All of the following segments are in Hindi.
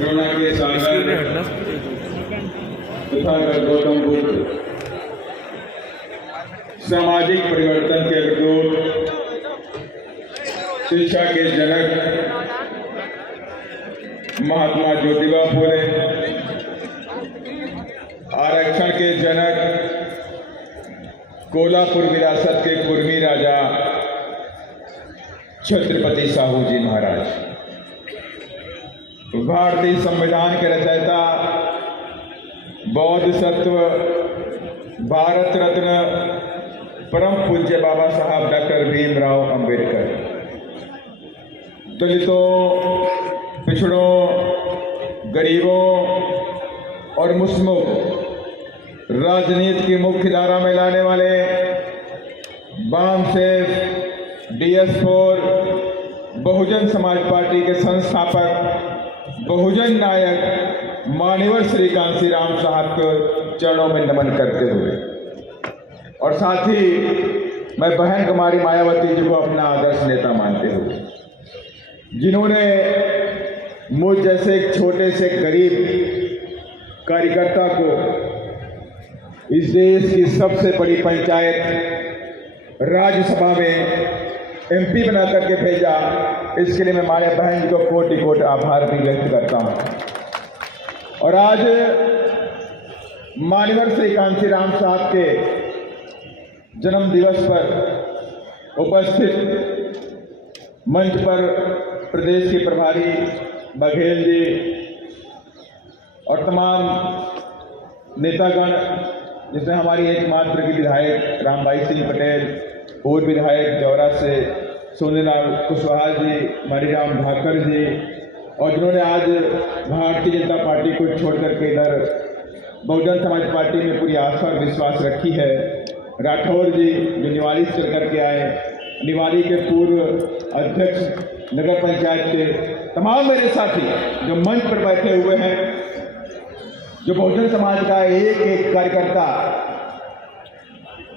कोरोना के सागर तथा गौतम बुद्ध सामाजिक परिवर्तन के अग्रदूत, शिक्षा के जनक महात्मा ज्योतिबा फुले, आरक्षण के जनक कोल्हापुर विरासत के कुर्मी राजा छत्रपति साहू जी महाराज, भारतीय संविधान के रचयिता, बौद्ध सत्व, भारत रत्न परम पूज्य बाबा साहब डॉक्टर भीमराव अंबेडकर, दलितों, पिछड़ों, गरीबों और मुस्लिमों को राजनीति की मुख्य धारा में लाने वाले balm safe DS4 Bahujan Samaj party के संस्थापक, बहुजन नायक मान्यवर श्री कांशीराम साहब के चरणों में नमन करते हुए और साथ ही मैं बहन कुमारी मायावती जी को अपना आदर्श नेता मानते हुए, जिन्होंने मुझ जैसे एक छोटे से गरीब कार्यकर्ता को इस देश की सबसे बड़ी पंचायत राज्यसभा में MP बना करके भेजा, इसके लिए मैं हमारे बहन जी को कोटि कोटि आभार भी व्यक्त करता हूं। और आज मान्यवर श्री कांशीराम साहब के जन्म दिवस पर उपस्थित मंच पर प्रदेश के प्रभारी बघेल जी और तमाम नेतागण, जिसमें हमारी एकमात्र की विधायक रामबाई सिंह पटेल, पूर्व विधायक जौरा से सोनेलाल कुशवाहा जी, मणिराम भाकर जी, और जिन्होंने आज भारतीय जनता पार्टी को छोड़कर के इधर बहुजन समाज पार्टी में पूरी आस्था और विश्वास रखी है, राठौर जी जो निवाड़ी से चल करके आए, निवाड़ी के पूर्व अध्यक्ष नगर पंचायत के तमाम मेरे साथी जो मंच पर बैठे हुए हैं, जो बहुजन समाज का एक एक कार्यकर्ता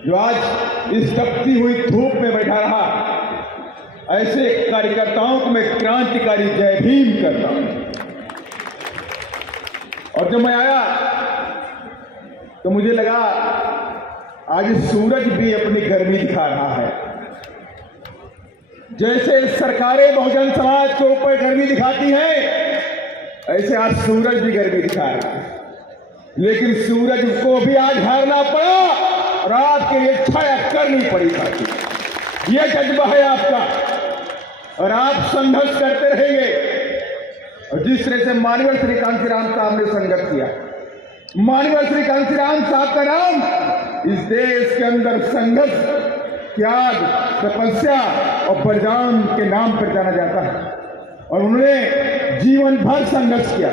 जो आज इस तपती हुई धूप में बैठा रहा, ऐसे कार्यकर्ताओं को मैं क्रांतिकारी जय भीम करता हूं। और जब मैं आया तो मुझे लगा आज सूरज भी अपनी गर्मी दिखा रहा है। जैसे सरकारें बहुजन समाज के ऊपर गर्मी दिखाती हैं, ऐसे आज सूरज भी गर्मी दिखा रहा है, लेकिन सूरज को भी आज हारना पड़ा और आपके लिए छाया करनी पड़ी साथी। ये जज्बा है आपका और आप संघर्ष करते रहेंगे। और जिस तरह से मान्यवर श्री कांशीराम साहब ने संघर्ष किया, मान्यवर श्री कांशीराम साहब का नाम इस देश के अंदर संघर्ष, त्याग, तपस्या और बलिदान के नाम पर जाना जाता है। और उन्होंने जीवन भर संघर्ष किया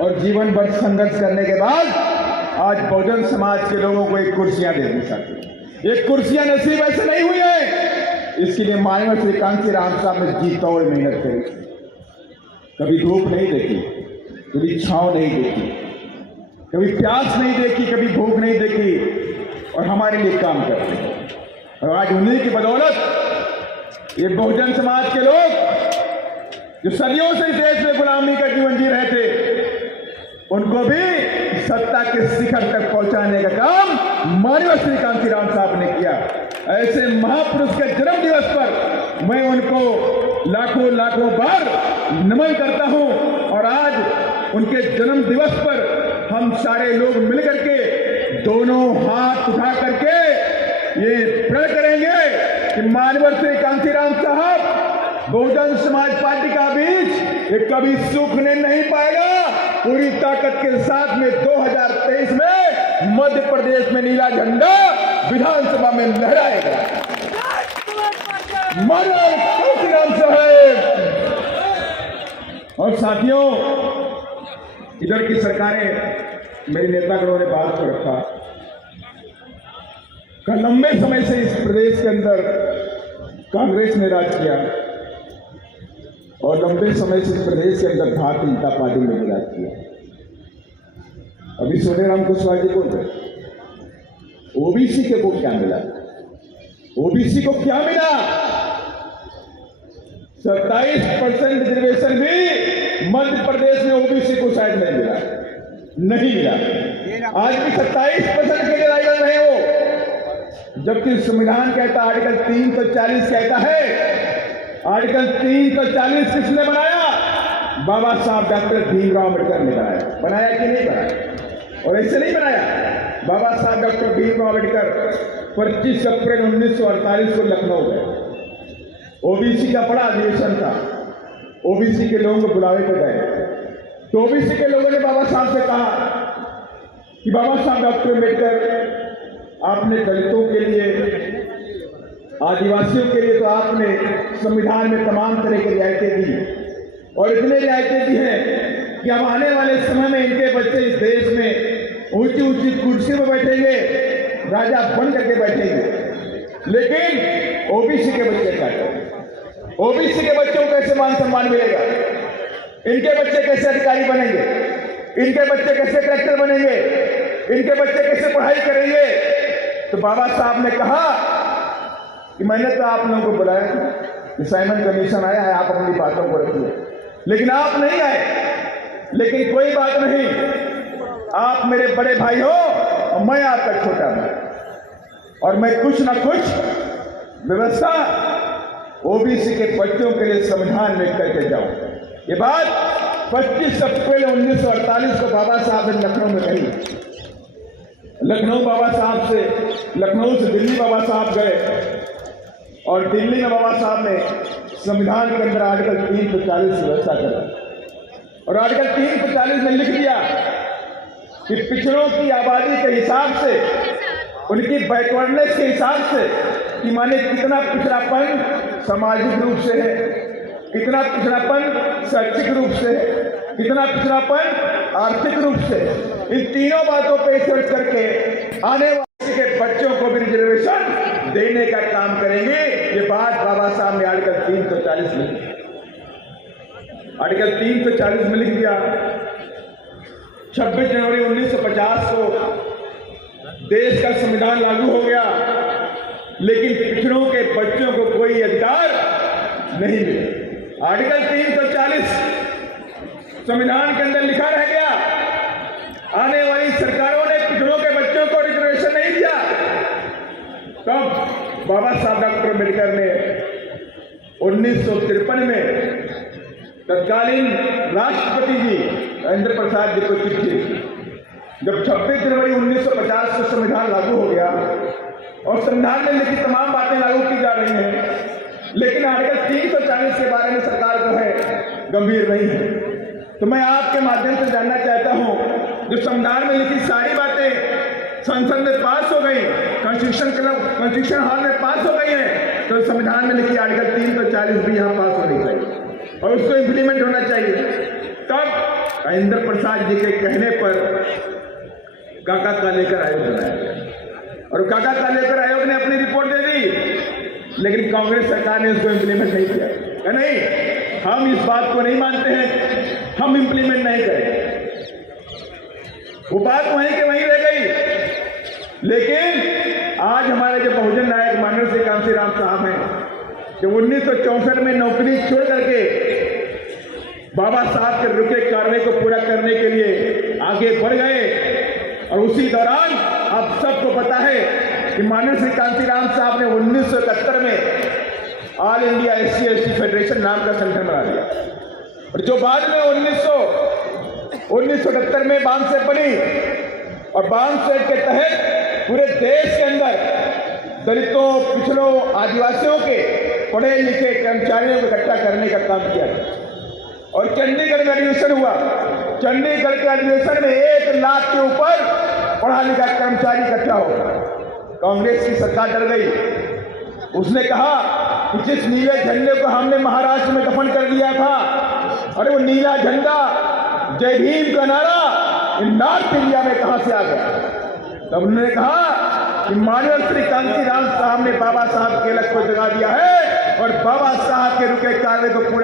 और जीवन भर संघर्ष करने के बाद आज बहुजन समाज के लोगों को एक कुर्सियां दे दी सकती। एक कुर्सियां नसीब ऐसे नहीं हुई है, इसके लिए मान्यवर श्री कांशीराम साहब ने जी तोड़ मेहनत करी। कभी धूप नहीं देखी, कभी छांव नहीं देखी, कभी प्यास नहीं देखी, कभी भूख नहीं देखी, और हमारे लिए काम करते हैं। और आज उन्हीं की बदौलत ये बहुजन समाज के लोग जो सदियों से इस देश में गुलामी का जीवन जी रहे थे, उनको भी सत्ता के शिखर तक पहुंचाने का काम मान्यवर श्री कांशीराम साहब ने किया। ऐसे महापुरुष के जन्म दिवस पर मैं उनको लाखों लाखों बार नमन करता हूं। और आज उनके जन्म दिवस पर हम सारे लोग मिलकर के दोनों हाथ उठा करके ये प्रण करेंगे कि मान्यवर श्री कांशीराम साहब बहुजन समाज पार्टी का बीच ये कभी सूखने नहीं पाएगा। पूरी ताकत के साथ में 2023 में मध्य प्रदेश में नीला झंडा विधानसभा में लहराएगा। मान्यवर कांशीराम साहब। और साथियों, इधर की सरकारें, मेरे नेतागणों ने बात को रखा का लंबे समय से इस प्रदेश के अंदर कांग्रेस ने राज किया और लंबे समय से इस प्रदेश के अंदर भारतीय जनता पार्टी ने राज किया। अभी सोनेराम कुशवाहा जी बोल रहे, ओबीसी को क्या मिला? ओबीसी को क्या मिला? 27% रिजर्वेशन भी मध्य प्रदेश में ओबीसी को शायद नहीं मिला। आज भी 27% के लिए लाइव रहे हो, जबकि संविधान कहता है, आर्टिकल 340 कहता है, आर्टिकल 340 किसने बनाया? बाबा साहब डॉक्टर भीमराव अम्बेडकर ने बनाया कि नहीं बनाया? और ऐसे नहीं बनाया। बाबा साहब डॉक्टर भीमराव अम्बेडकर 25 अप्रैल 1948 को लखनऊ गए। ओबीसी का बड़ा अधिवेशन था, ओबीसी के लोगों को बुलावे पर गए, तो ओबीसी के लोगों ने बाबा साहब से कहा कि बाबा साहब डॉक्टर अम्बेडकर, आपने दलितों के लिए, आदिवासियों के लिए तो आपने संविधान में तमाम तरह की रियायतें दी, और इतने रियायतें दी हैं कि अब आने वाले समय में इनके बच्चे इस देश में ऊंची ऊंची कुर्सी पर बैठेंगे, राजा बन करके बैठेंगे। लेकिन ओबीसी के बच्चे क्या करें? ओबीसी के बच्चों को कैसे मान सम्मान मिलेगा? इनके बच्चे कैसे अधिकारी बनेंगे? इनके बच्चे कैसे कलेक्टर बनेंगे? इनके बच्चे कैसे पढ़ाई करेंगे? तो बाबा साहब ने कहा कि मैंने तो आप लोगों को बुलाया कि साइमन कमीशन आया है, आप अपनी बातों को रखिए, लेकिन आप नहीं आए। लेकिन कोई बात नहीं, आप मेरे बड़े भाई हो और मैं आपका छोटा भाई, और मैं कुछ ना कुछ व्यवस्था ओबीसी के बच्चों के लिए संविधान में करके जाऊं। ये बात 25 अप्रैल 1948 को बाबा साहब ने लखनऊ में कही। लखनऊ से दिल्ली बाबा साहब गए, और दिल्ली में बाबा साहब ने संविधान के अंदर आर्टिकल 340 की व्यवस्था करी, और आर्टिकल 340 में लिख दिया कि पिछड़ों की आबादी के हिसाब से, उनकी बैकवर्डनेस के हिसाब से, कि माने कितना पिछड़ापन सामाजिक रूप से है, कितना पिछड़ापन शैक्षिक रूप से है, कितना पिछड़ापन आर्थिक रूप से, इन तीनों बातों पर सर्च करके आने वाले के बच्चों को भी रिजर्वेशन देने का काम करेंगे। ये बात बाबा साहब ने आर्टिकल 340 में, आर्टिकल 340 में लिख दिया। 26 जनवरी 1950 को देश का संविधान लागू हो गया, लेकिन पिछड़ों के बच्चों को कोई अधिकार नहीं मिला। आर्टिकल 340 संविधान के अंदर लिखा रह गया। आने वाली सरकारों ने पिछड़ों के बच्चों को रिजर्वेशन नहीं दिया। तब बाबा साहब डॉक्टर अम्बेडकर ने 1953 में तत्कालीन राष्ट्रपति जी राजेंद्र प्रसाद जी को चिट्ठी लिखी। जब 26 जनवरी 1950 को संविधान लागू हो गया, और संविधान में लिखी तमाम बातें लागू की जा रही हैं, लेकिन आर्टिकल 340 के बारे में सरकार जो है गंभीर नहीं है। तो मैं आपके माध्यम से जानना चाहता हूं, जो संविधान में लिखी सारी बातें संसद में पास हो गई, कॉन्स्टिट्यूशन हॉल में पास हो गई है, तो संविधान में लिखी आर्टिकल 340 भी यहाँ पास होनी चाहिए और उसको इम्प्लीमेंट होना चाहिए। तब राजेंद्र प्रसाद जी के कहने पर काका कालेकर आयोग बनाया गया, और काका कालेकर आयोग ने अपनी रिपोर्ट दे दी, लेकिन कांग्रेस सरकार ने उसको इम्प्लीमेंट नहीं किया। नहीं, हम इस बात को नहीं मानते हैं, हम इम्प्लीमेंट नहीं करेंगे। वो बात वहीं के वहीं रह गई। लेकिन आज हमारे जो बहुजन नायक माननीय श्री कांशीराम साहब हैं, जो 1964 में नौकरी छोड़ करके बाबा साहब के रुके कार्य को पूरा करने के लिए आगे बढ़ गए, और उसी दौरान आप सबको पता है कि माननीय श्री कांशीराम साहब ने 1971 में ऑल इंडिया SC/ST फेडरेशन नाम का संगठन बना दिया, और जो बाद में 1978 में बामसेट बनी, और बामसेट के तहत पूरे देश के अंदर दलितों, पिछड़ों, आदिवासियों के पढ़े लिखे कर्मचारियों को इकट्ठा करने का काम किया गया। और चंडीगढ़ में अधिवेशन हुआ। चंडीगढ़ के अधिवेशन में 1 लाख के ऊपर पढ़ा लिखा कर्मचारी इकट्ठा हो। कांग्रेस की सरकार डर गई। उसने कहा कि जिस नीले झंडे को हमने महाराष्ट्र में दफन कर दिया था, अरे वो नीला झंडा जय भीम का नारा नॉर्थ इंडिया में कहां से आ गया? तब उन्होंने कहा कि माननीय श्री कांशीराम साहब ने बाबा साहब के लक्ष्य को जगा दिया है, और बाबा साहब के रुके कार्य को पूरा